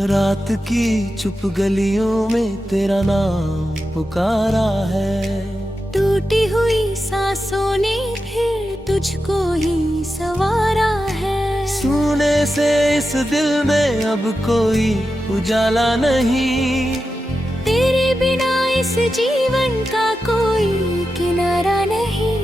रात की चुप गलियों में तेरा नाम पुकारा है। टूटी हुई सांसों ने फिर तुझको ही संवारा है। सोने से इस दिल में अब कोई उजाला नहीं, तेरे बिना इस जीवन का कोई किनारा नहीं।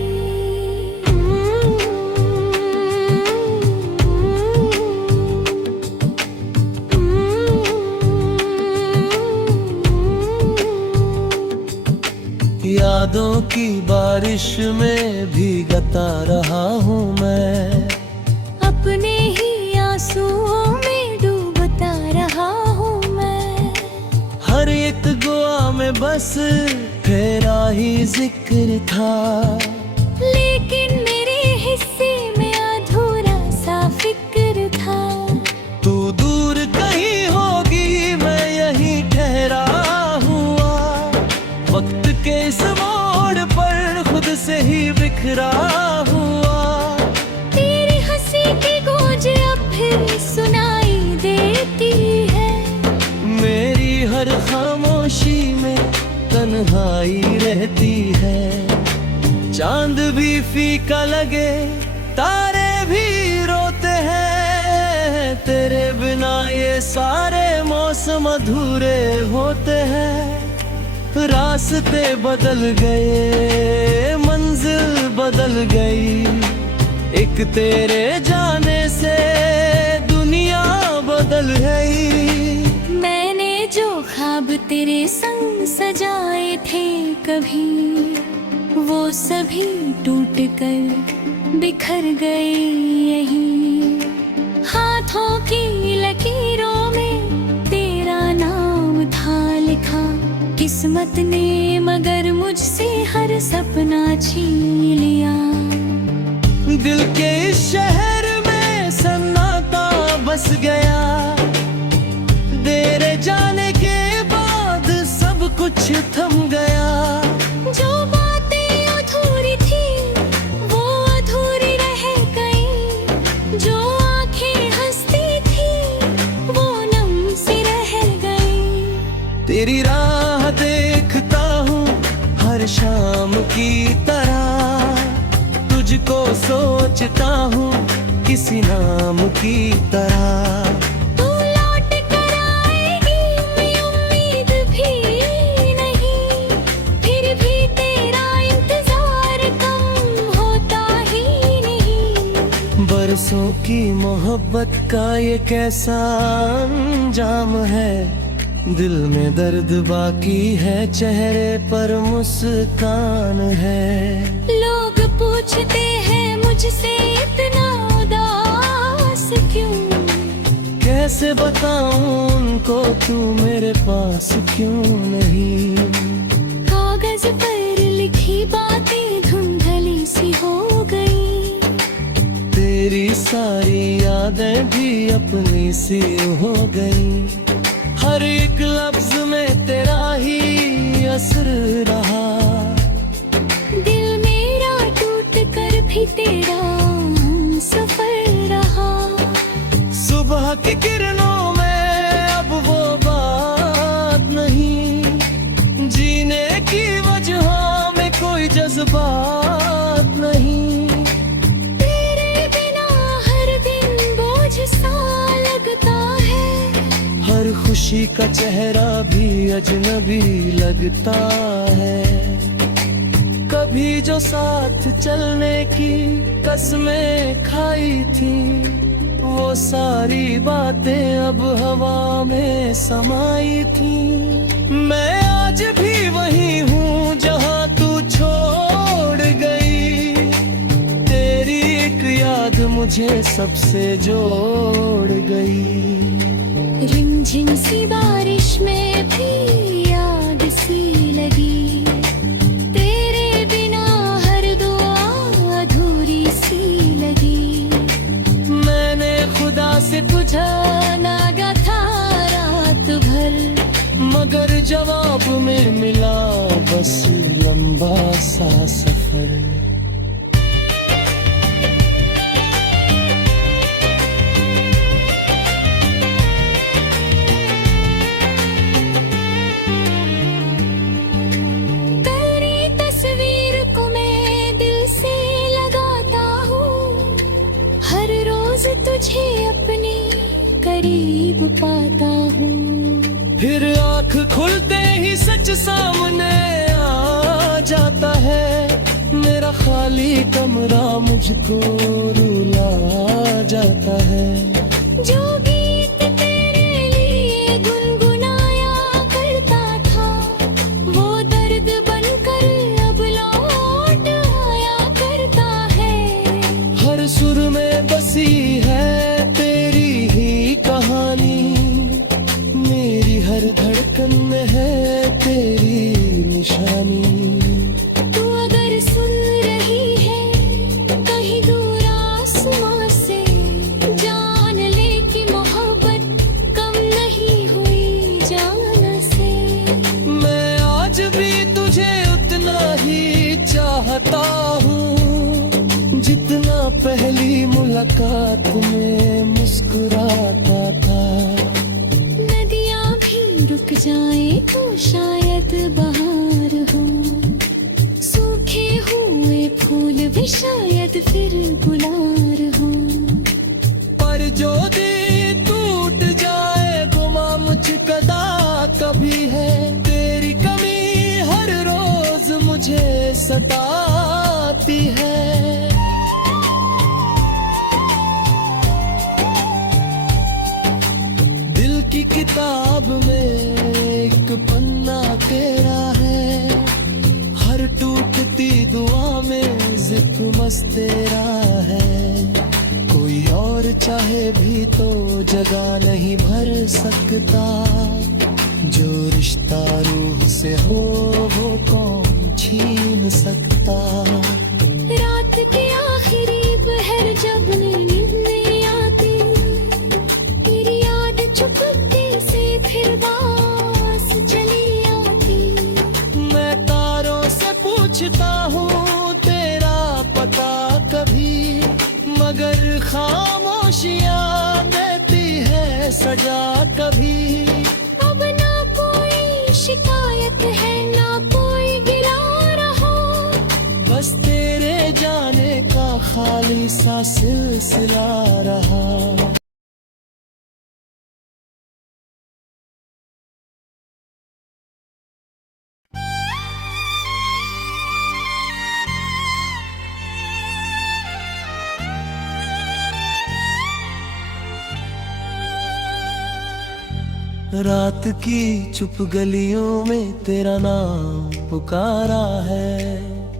यादों की बारिश में भीगता रहा हूँ मैं, अपने ही आंसुओं में डूबता रहा हूँ मैं। हर एक दुआ में बस तेरा ही जिक्र था, लेकिन मेरे हिस्से में अधूरा सा फिक्र था। तू दूर कहीं होगी मैं यहीं ठहरा हुआ, वक्त के इस मोड़ पर खुद से ही बिखरा हुआ। तेरी हंसी की गूंज अब फिर सुनाई देती है, मेरी हर खामोशी में तन्हाई रहती है। चांद भी फीका लगे, तारे भी रोते हैं, तेरे बिना ये सारे मौसम अधूरे होते हैं। रास्ते बदल गए, मंजिल बदल गई, एक तेरे जाने से दुनिया बदल गई। मैंने जो ख्वाब तेरे संग सजाए थे कभी, वो सभी टूट कर बिखर गए यहीं। हाथों की लकीरों में तेरा नाम था लिखा, किस्मत ने मगर मुझसे हर सपना छीन लिया। दिल के इस शहर में सन्नाटा बस गया, तेरे जाने के बाद सब कुछ थम गया। जो बातें अधूरी थी वो अधूरी रह गई, जो आंखें हंसती थी वो नम सी रह गई। तेरी राह देखता हूँ हर शाम की तरह, तुझको सोचता हूँ किसी नाम की तरह। तू लौट कर आएगी मैं उम्मीद भी नहीं, फिर भी तेरा इंतजार कम होता ही नहीं। बरसों की मोहब्बत का ये कैसा अंजाम है, दिल में दर्द बाकी है, चेहरे पर मुस्कान है। लोग पूछते हैं मुझसे इतना उदास क्यों, कैसे बताऊं उनको तू मेरे पास क्यों नहीं। कागज पर लिखी बातें धुंधली सी हो गई, तेरी सारी यादें भी अपनी सी हो गई। हर एक लफ्ज में तेरा ही असर रहा, दिल मेरा टूट कर भी तेरा सफर रहा। सुबह की किरणों में अब वो बात नहीं, जीने की वजह में कोई जज्बात नहीं। तेरे बिना हर दिन बोझ सा लगता है, हर खुशी का चेहरा भी अजनबी लगता है। कभी जो साथ चलने की कसमें खाई थी, वो सारी बातें अब हवा में समाई थी। मैं आज भी वही हूँ जहाँ तू छोड़ गई, तेरी एक याद मुझे सबसे जोड़ गई। रिमझिम सी बारिश में भी याद सी लगी, तेरे बिना हर दुआ अधूरी सी लगी। मैंने खुदा से पूछा नागा था रात भर, मगर जवाब में मिला बस लंबा सा सफर। करीब पाता हूँ। फिर आँख खुलते ही सच सामने आ जाता है। मेरा खाली कमरा मुझको रुला जाता है। जो गीत तेरे लिए गुनगुनाया करता था, वो दर्द बनकर अब लौट आया करता है। हर सुर में बसी है तेरी ही कहानी, मेरी हर धड़कन में है तेरी निशानी। तू अगर सुन रही है कहीं दूर आसमां से, जान ले कि मोहब्बत कम नहीं हुई जान से। मैं आज भी तुझे उतना ही चाहता हूँ, जितना पहली मुलाकात में मुस्कुराता था। नदियाँ भी रुक जाए तो शायद बहार हो, सूखे हुए फूल भी शायद फिर गुलार हो। पर जो दिल टूट जाए गुमा मुझकदा कभी है। तेरी कमी हर रोज मुझे सताती है। दिल की किताब में एक पन्ना तेरा है, हर टूटती दुआ में जिक्र मस्त तेरा है। कोई और चाहे भी तो जगह नहीं भर सकता, जो रिश्ता रूह से हो वो कौन छीन सकता। रात की आखिरी पहर जब नींद नहीं आती, तेरी याद चुपके से फिर वास चली आती। मैं तारों से पूछता हूँ तेरा पता कभी, मगर खामोशियाँ देती है सजा कभी। अब ना कोई शिकायत है ना कोई गिला रहा, बस तेरे जाने का खाली सा सिलसिला रहा। रात की चुप गलियों में तेरा नाम पुकारा है।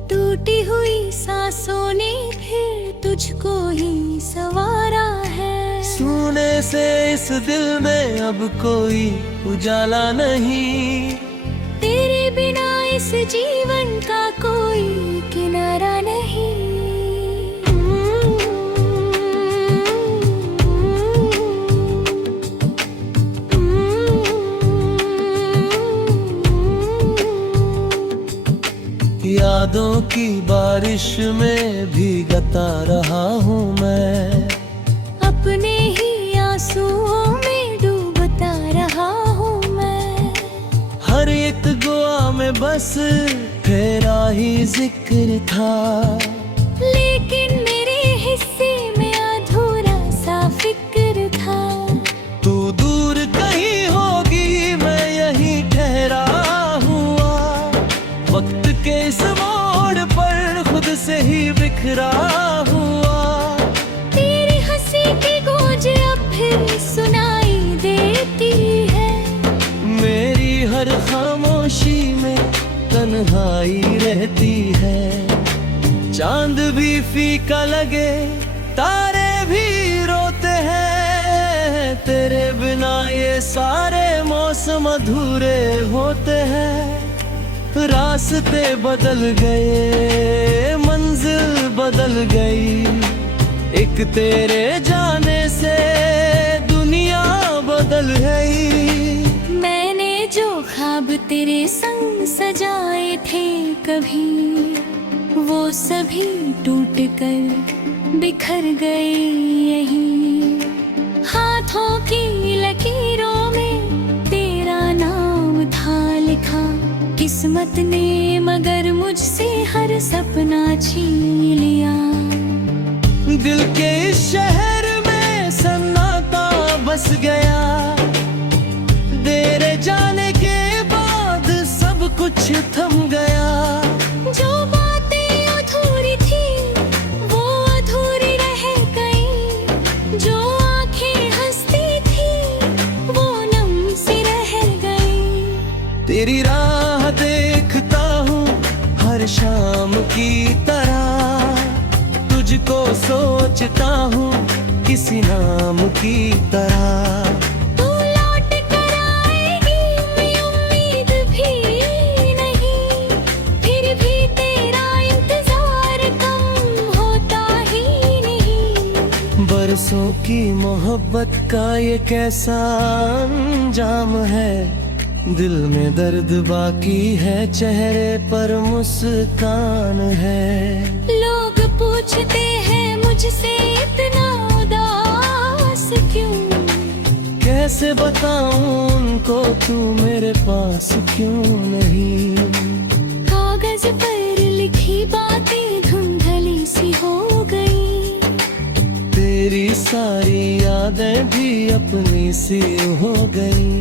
टूटी हुई सांसों ने फिर तुझको ही संवारा है। सोने से इस दिल में अब कोई उजाला नहीं, तेरे बिना इस जीवन का कोई किनारा नहीं। यादों की बारिश में भीगता रहा हूँ मैं, अपने ही आंसुओं में डूबता रहा हूँ मैं। हर एक दुआ में बस तेरा ही जिक्र था, लेकिन मेरे हिस्से में अधूरा सा फिक्र था। तू दूर कहीं होगी मैं यहीं ठहरा हुआ, वक्त के इस मोड़ पर खुद से ही बिखरा हुआ। तेरी हंसी की गूंज अब फिर सुनाई देती है, मेरी हर खामोशी में तन्हाई रहती है। चांद भी फीका लगे तारे भी रोते हैं, तेरे बिना ये सारे मौसम अधूरे होते हैं। रास्ते बदल गए मंजिल बदल गई, एक तेरे जाने से दुनिया बदल गई। मैंने जो ख्वाब तेरे संग सजाए थे कभी, वो सभी टूट कर बिखर गए यहीं। हाथों की लकीरों में तेरा नाम था लिखा, किस्मत ने मगर मुझसे हर सपना छीन लिया। दिल के इस शहर में सन्नाटा बस गया, कुछ थम गया। जो बातें अधूरी थी वो अधूरी रह गई, जो आंखें हंसती थी वो नम सी रह गई। तेरी राह देखता हूँ हर शाम की तरह, तुझको सोचता हूँ किसी नाम की तरह। तू लौट कर आएगी मैं उम्मीद भी नहीं, फिर भी तेरा इंतजार कम होता ही नहीं। बरसों की मोहब्बत का ये कैसा अंजाम है, दिल में दर्द बाकी है, चेहरे पर मुस्कान है। लोग पूछते हैं मुझसे इतना उदास क्यों, कैसे बताऊं उनको तू मेरे पास क्यों नहीं। कागज पर लिखी बातें धुंधली सी हो गई, तेरी सारी यादें भी अपनी सी हो गई।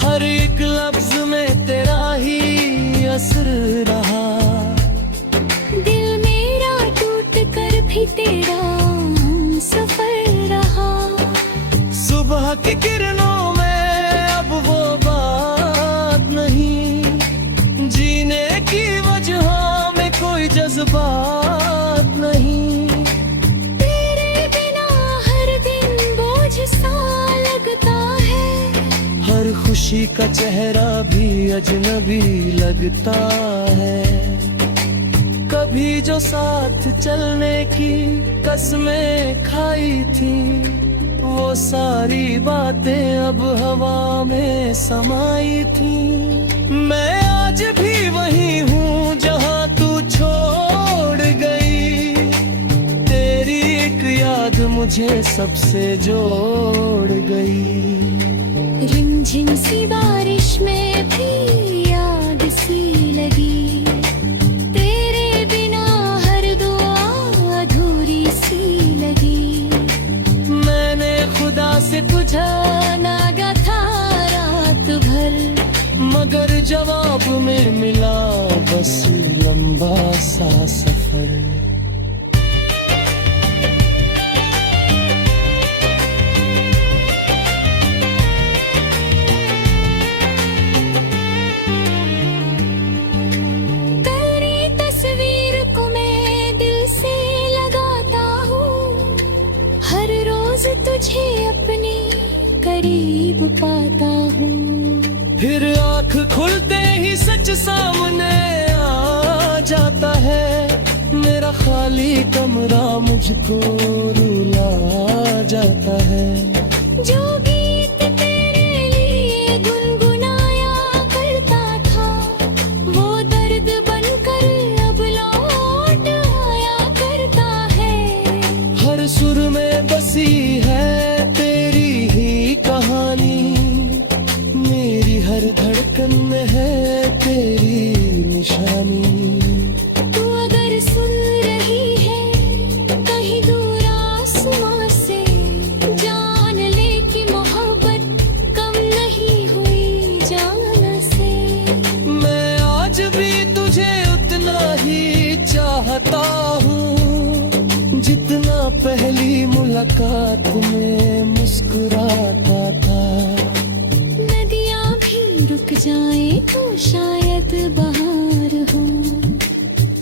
हर एक लफ्ज में तेरा ही असर रहा, दिल मेरा टूट कर भी तेरा सफर रहा। सुबह की किरणों में अब वो बात नहीं, जीने की वजह में कोई जज्बात नहीं। तेरे बिना हर दिन बोझ सा लगता है, हर खुशी का चेहरा भी अजनबी लगता है। कभी जो साथ चलने की कसमें खाई थी, वो सारी बातें अब हवा में समाई थी। मैं आज भी वही हूँ जहाँ तू छोड़ गई, तेरी एक याद मुझे सबसे जोड़ गई। रिमझिम सी बारिश में भी याद सी लगी, तेरे बिना हर दुआ अधूरी सी लगी। मैंने खुदा से तुझे मांगा था रात भर, मगर जवाब में मिला बस लंबा सा सफर। तुझे अपने करीब पाता हूँ, फिर आँख खुलते ही सच सामने आ जाता है। मेरा खाली कमरा मुझको रुला जाता है। जो गीत तेरे लिए गुनगुनाया करता था, वो दर्द बनकर अब लौट आया करता है। हर सुर में बसी है तेरी ही कहानी, मेरी हर धड़कन में है तेरी निशानी। तू अगर सुन रही है कहीं दूर आसमां से, जान ले कि मोहब्बत कम नहीं हुई जान से। मैं आज भी तुझे उतना ही चाहता हूँ, जितना पहली मुलाकात में मुस्कुराता था। नदियाँ भी रुक जाए तो शायद बहार हो,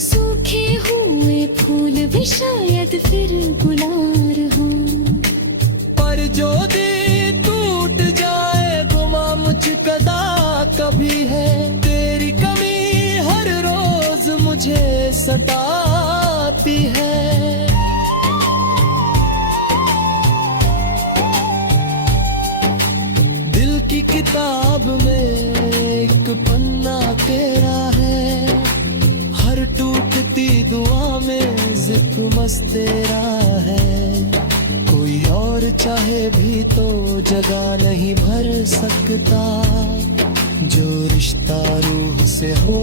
सूखे हुए फूल भी शायद फिर गुलार हो। पर जो दिल टूट जाए गुमा मुझकदा कभी है, तेरी कमी हर रोज मुझे सताती है। दिल की किताब में एक पन्ना तेरा है, हर टूटती दुआ में जिक्र मस्त तेरा है। कोई और चाहे भी तो जगह नहीं भर सकता, जो रिश्ता रूह से हो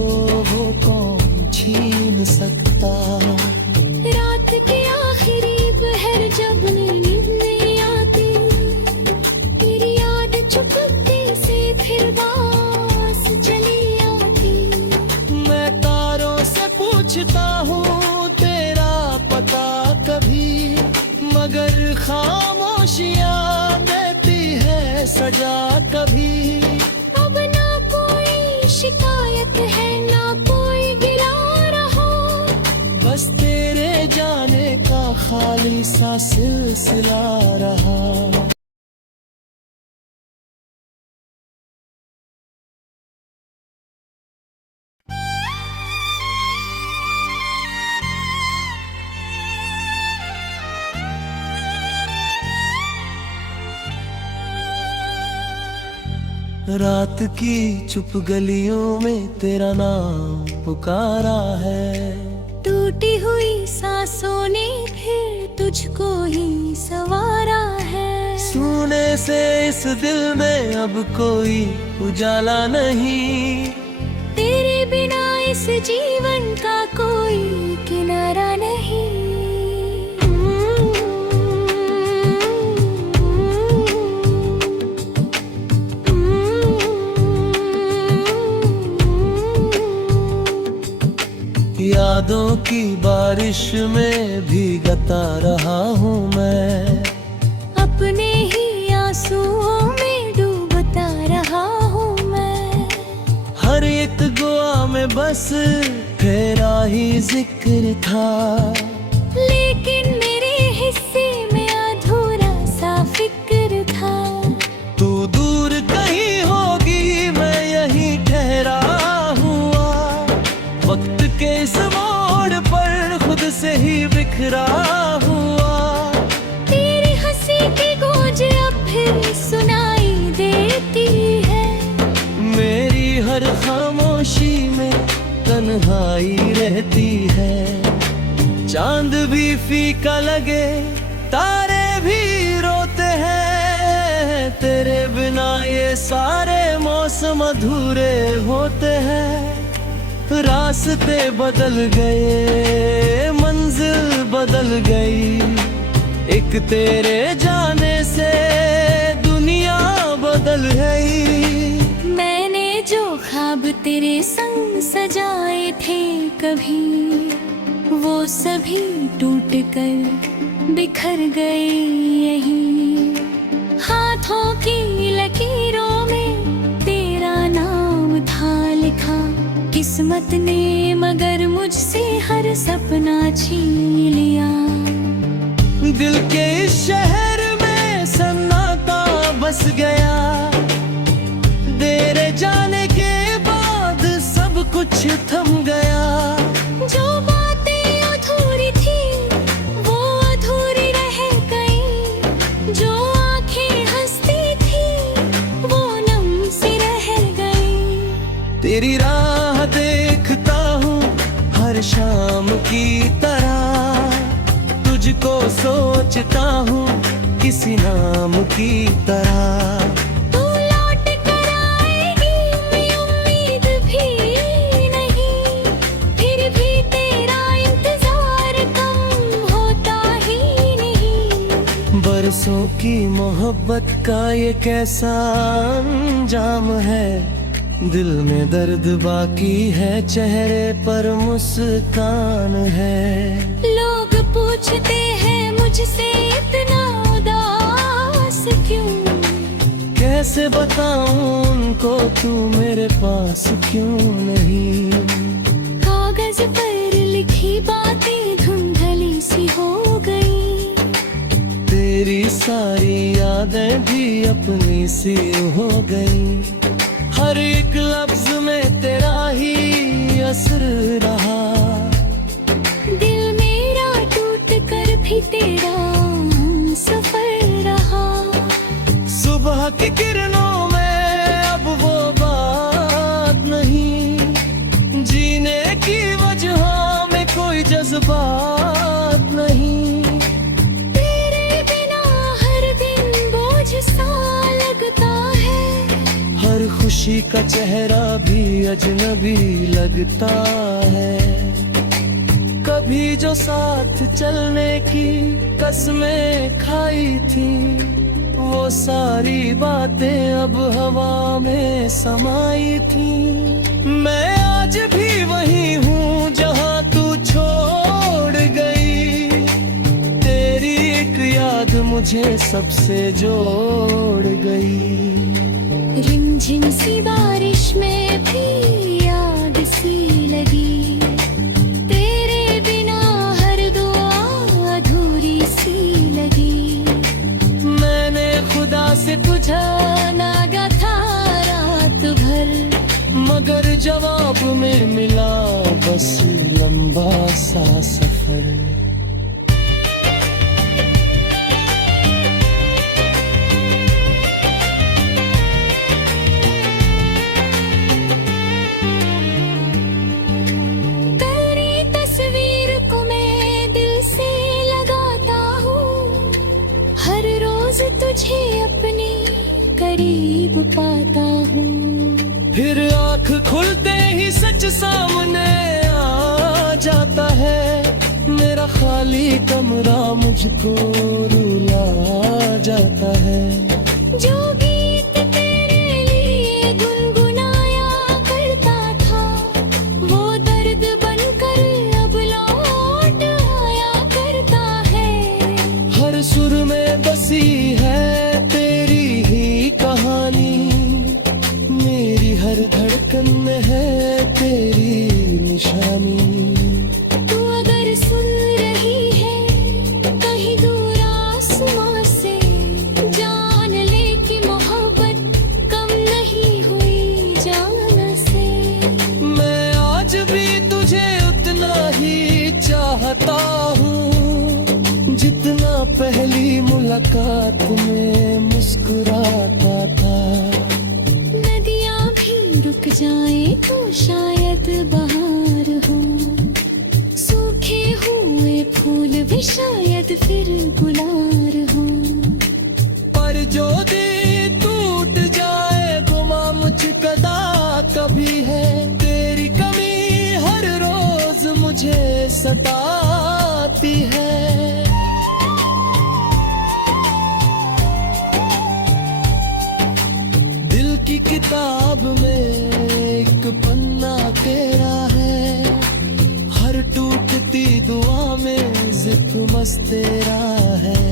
वो कौन छीन सकता। रात के आखिरी पहर जब नींद नहीं आती, तेरी याद चुपके से फिर बास चली आती। खामोशियां देती है सजा कभी। अब ना कोई शिकायत है ना कोई गिला रहा, बस तेरे जाने का खाली सा सिलसिला रहा। रात की चुप गलियों में तेरा नाम पुकारा है। टूटी हुई सांसों ने फिर तुझको ही संवारा है। सोने से इस दिल में अब कोई उजाला नहीं, तेरे बिना इस जीवन का कोई किनारा नहीं। यादों की बारिश में भीगता रहा हूँ मैं, अपने ही आंसुओं में डूबता रहा हूँ मैं। हर एक दुआ में बस तेरा ही जिक्र था, लेकिन मेरे हिस्से में अधूरा सा फिक्र था। तू दूर कहीं होगी मैं यहीं ठहरा हुआ, वक्त के इस मोड़ पर खुद से ही बिखरा हुआ। तेरी हंसी की गूंज अब फिर सुनाई देती है, मेरी हर खामोशी में तन्हाई रहती है। चांद भी फीका लगे तारे भी रोते हैं, तेरे बिना ये सारे मौसम अधूरे होते हैं। रास्ते बदल गए मंजिल बदल गई, एक तेरे जाने से दुनिया बदल गई। मैंने जो ख्वाब तेरे संग सजाए थे कभी, वो सभी टूट कर बिखर गए यहीं। हाथों की लकीरों में तेरा नाम था लिखा, किस्मत ने मगर मुझसे हर सपना छीन लिया। दिल के इस शहर में सन्नाटा बस गया, तेरे जाने के बाद सब कुछ थम गया। जो बातें अधूरी थी वो अधूरी रह गई, जो आंखें हंसती थी वो नम सी रह गई। तेरी राह देखता हूँ हर शाम की तरह, तुझको सोचता हूँ किसी नाम की तरह। तू लौट कर आएगी मैं उम्मीद भी नहीं, फिर भी तेरा इंतजार कम होता ही नहीं। बरसों की मोहब्बत का ये कैसा अंजाम है, दिल में दर्द बाकी है चेहरे पर मुस्कान है। लोग पूछते हैं मुझसे इतना उदास क्यों, कैसे बताऊं उनको तू मेरे पास क्यों नहीं। कागज पर लिखी बातें धुंधली सी हो गई, तेरी सारी यादें भी अपनी सी हो गई। हर एक लफ्ज में तेरा ही असर रहा, दिल मेरा टूट कर भी तेरा सफर रहा। सुबह की किरणों में अब वो बात नहीं, जीने की वजह में कोई जज्बात नहीं। तेरे बिना हर दिन बोझ सा लगता है, हर खुशी का चेहरा भी अजनबी लगता है। कभी जो साथ चलने की कसमें खाई थी, वो सारी बातें अब हवा में समाई थी। मैं आज भी वही हूँ जहाँ तू छोड़ गई, तेरी एक याद मुझ मुझे सबसे जोड़ गई। रिमझिम सी बारिश में भी याद सी लगी, तेरे बिना हर दुआ अधूरी सी लगी। मैंने खुदा से पूछा नागा था रात भर, मगर जवाब में मिला बस लंबा सा सफर। तेरी तस्वीर को मैं दिल से लगाता हूँ, हर रोज तुझे अपने करीब पाता हूँ। फिर आँख खुलते ही सच सामने आ जाता है, मेरा खाली कमरा मुझको रुला जाता है। जो गीत तेरे लिए गुनगुनाया करता था, वो दर्द बनकर अब लौट आया करता है। हर सुर में बसी है तेरी ही कहानी, मेरी हर धड़कन में है तेरी निशानी। तू अगर सुन रही है कहीं दूर आसमां से, जान ले कि मोहब्बत कम नहीं हुई जान से। मैं आज भी तुझे उतना ही चाहता हूँ, जितना पहली मुलाकात में मुस्कुराता था। नदियां भी रुक जाए तो शायद बहार हो, सूखे हुए फूल भी शायद फिर गुलार हो। पर जो दिल टूट जाए गुमा मुझकदा कभी है, तेरी कमी हर रोज मुझे सताती है। दिल की किताब में एक पन्ना तेरा है, हर टूटती दुआ में जिक्र तेरा है।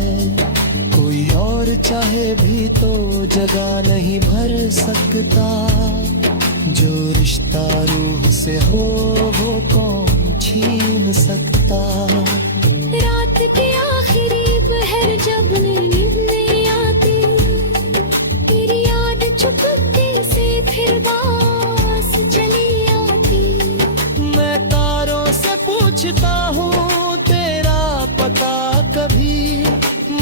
कोई और चाहे भी तो जगह नहीं भर सकता, जो रिश्ता रूह से हो वो कौन छीन सकता। रात की आखिरी पहर जब नींद नहीं आती, तेरी याद चुपके से फिर बास चली आती। मैं तारों से पूछता हूँ तेरा पता कभी,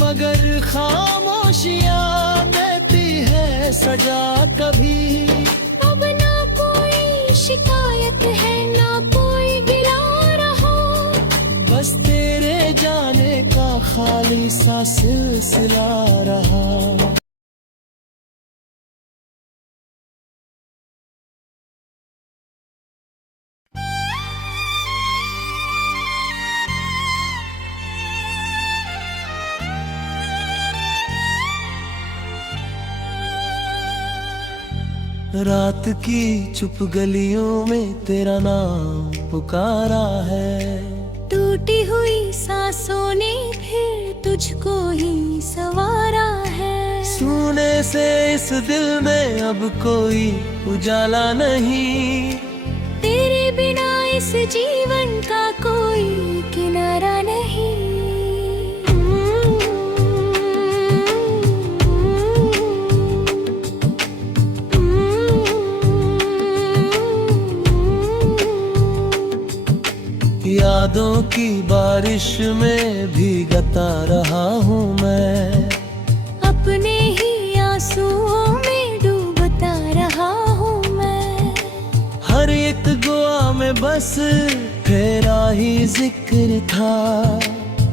मगर खामोशियाँ देती है सजा कभी। अब ना कोई शिकायत है ना कोई गिला रहा, बस तेरे जाने का खाली सा सिलसिला रहा। रात की चुप गलियों में तेरा नाम पुकारा है, टूटी हुई सांसों ने फिर तुझको ही संवारा है। सोने से इस दिल में अब कोई उजाला नहीं, तेरे बिना इस जीवन का कोई किनारा नहीं। यादों की बारिश में भीगता रहा हूँ मैं, अपने ही आंसुओं में डूबता रहा हूँ मैं। हर एक दुआ में बस तेरा ही जिक्र था,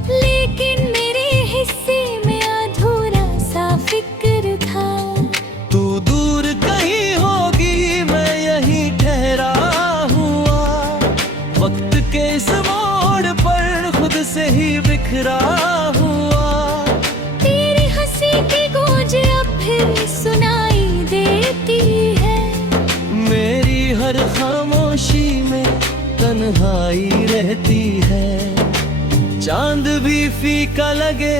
लेकिन मेरे हिस्से में अधूरा सा फिक्र था। तू दूर कहीं होगी मैं यहीं ठहरा हुआ, वक्त के इस मोड़ पर खुद से ही बिखरा हुआ। तेरी हंसी की गूंज अब फिर सुनाई देती है, मेरी हर खामोशी में तन्हाई रहती है। चांद भी फीका लगे,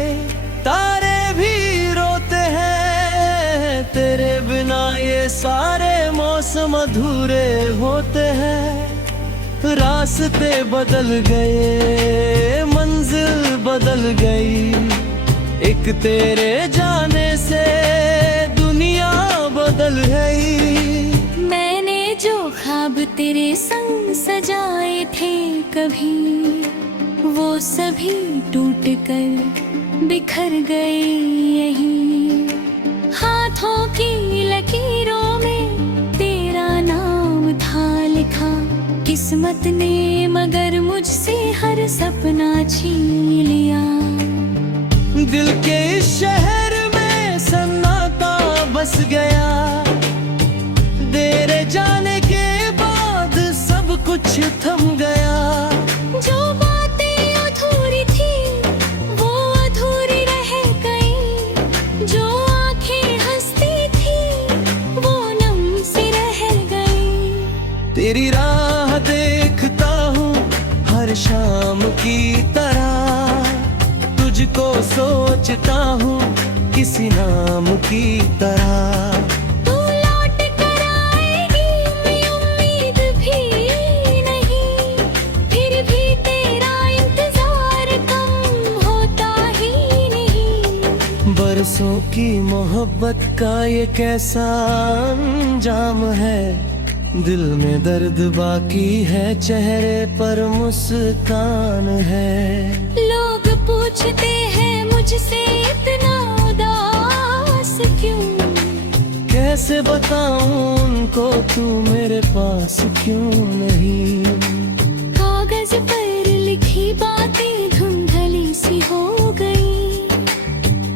तारे भी रोते हैं, तेरे बिना ये सारे मौसम अधूरे होते हैं। रास्ते बदल गए, मंजिल बदल गई, एक तेरे जाने से दुनिया बदल गई। मैंने जो ख्वाब तेरे संग सजाए थे कभी, वो सभी टूट कर बिखर गए यहीं। हाथों की लकीरों में तेरा नाम था लिखा, किस्मत ने मगर मुझसे हर सपना छीन लिया। दिल के इस शहर में सन्नाटा बस गया, तेरे जाने के बाद सब कुछ थम गया। जो बातें अधूरी थी वो अधूरी रह गई, जो आंखें हंसती थी वो नम सी रह गई। तेरी राह देखता हूँ हर शाम की तरह, तुझको सोचता हूँ किसी नाम की तरह। तू लौट कर आएगी मैं उम्मीद भी नहीं, फिर भी तेरा इंतजार कम होता ही नहीं। बरसों की मोहब्बत का ये कैसा अंजाम है, दिल में दर्द बाकी है, चेहरे पर मुस्कान है। लोग पूछते हैं मुझसे इतना उदास क्यों, कैसे बताऊं उनको तू मेरे पास क्यों नहीं। कागज पर लिखी बातें धुंधली सी हो गई,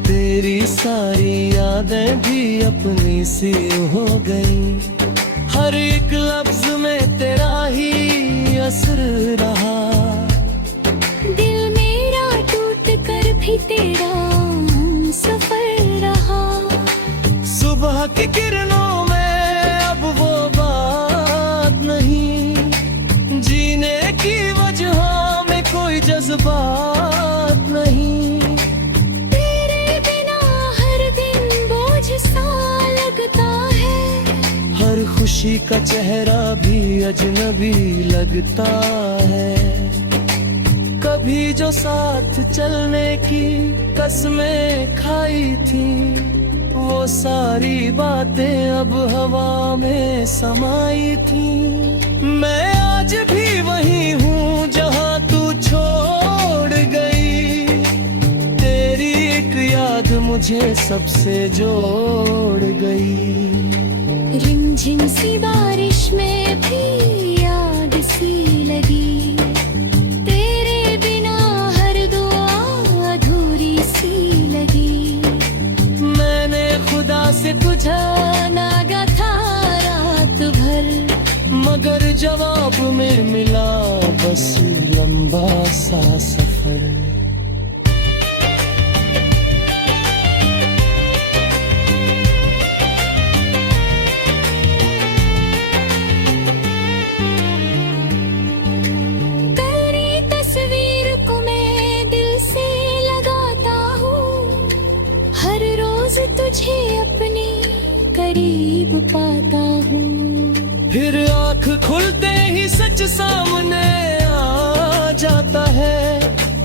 तेरी सारी यादें भी अपनी सी हो गई। हर एक लफ्ज में तेरा ही असर रहा, दिल मेरा टूट कर भी तेरा सफर रहा। सुबह की किरणों में अब वो बात नहीं, जीने की वजह में कोई जज्बात नहीं। तेरे बिना हर दिन बोझ सा लगता है, हर खुशी का चेहरा भी अजनबी लगता है। कभी जो साथ चलने की कसमें खाई थी, वो सारी बातें अब हवा में समाई थी। मैं आज भी वही हूँ जहाँ तू छोड़ गई, तेरी एक याद मुझे सबसे जोड़ गई। रिमझिम सी बारिश में भी याद सी लगी, तेरे बिना हर दुआ अधूरी सी लगी। मैंने खुदा से तुझे मांगा था रात भर, मगर जवाब में मिला बस लंबा सा सफर। तुझे अपने करीब पाता हूँ, फिर आँख खुलते ही सच सामने आ जाता है।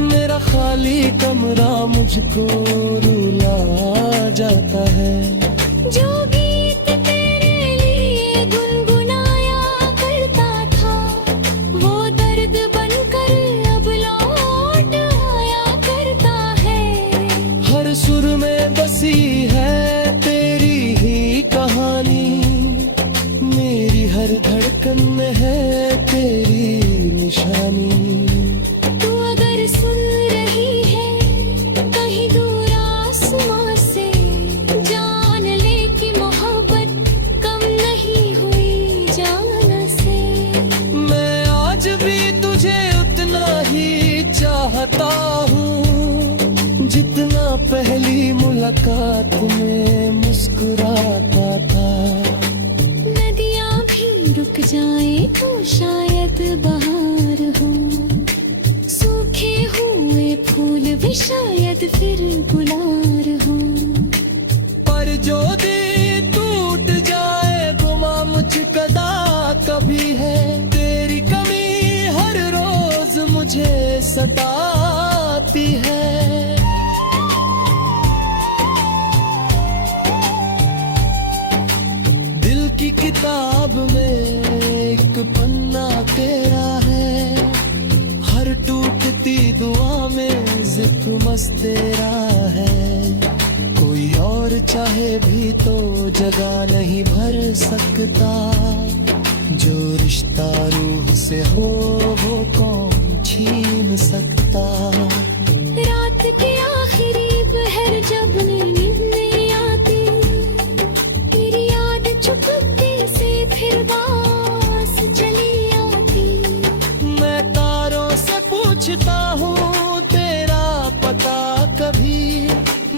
मेरा खाली कमरा मुझको रुला जाता है। जो गीत तेरे लिए गुनगुनाया करता था, वो दर्द बनकर अब लौट आया करता है। हर सुर में बसी है तेरी ही कहानी, मेरी हर धड़कन में है तेरी निशानी। तू अगर सुन रही है कहीं दूर आसमां से, जान ले कि मोहब्बत कम नहीं हुई जान से। मैं आज भी तुझे उतना ही चाहता हूँ, जितना पहली मुलाकात में मुस्कुराता था। नदियाँ भी रुक जाए तो शायद बहार हो, सूखे हुए फूल भी शायद फिर बुला रहूं। पर जो दिल टूट जाए गुमा मुझ कदा कभी है, तेरी कमी हर रोज मुझे सताती है। दिल की किताब में एक पन्ना तेरा है, हर टूटती दुआ में जिक्र मस्त तेरा है। कोई और चाहे भी तो जगह नहीं भर सकता, जो रिश्ता रूह से हो वो कौन छीन सकता। रात की आखिरी पहर जब नींद नहीं आती, तेरी याद चुपके से फिर बास चली आती। मैं तारों से पूछता हूँ तेरा पता कभी,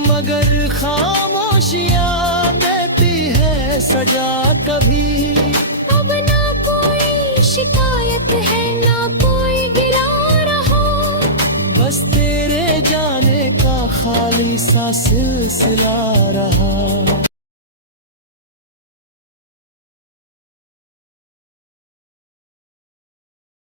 मगर खामोशियाँ देती है सजा कभी। अब ना कोई शिकायत है ना कोई गिला रहा, बस तेरे जाने का खाली सा सिलसिला रहा।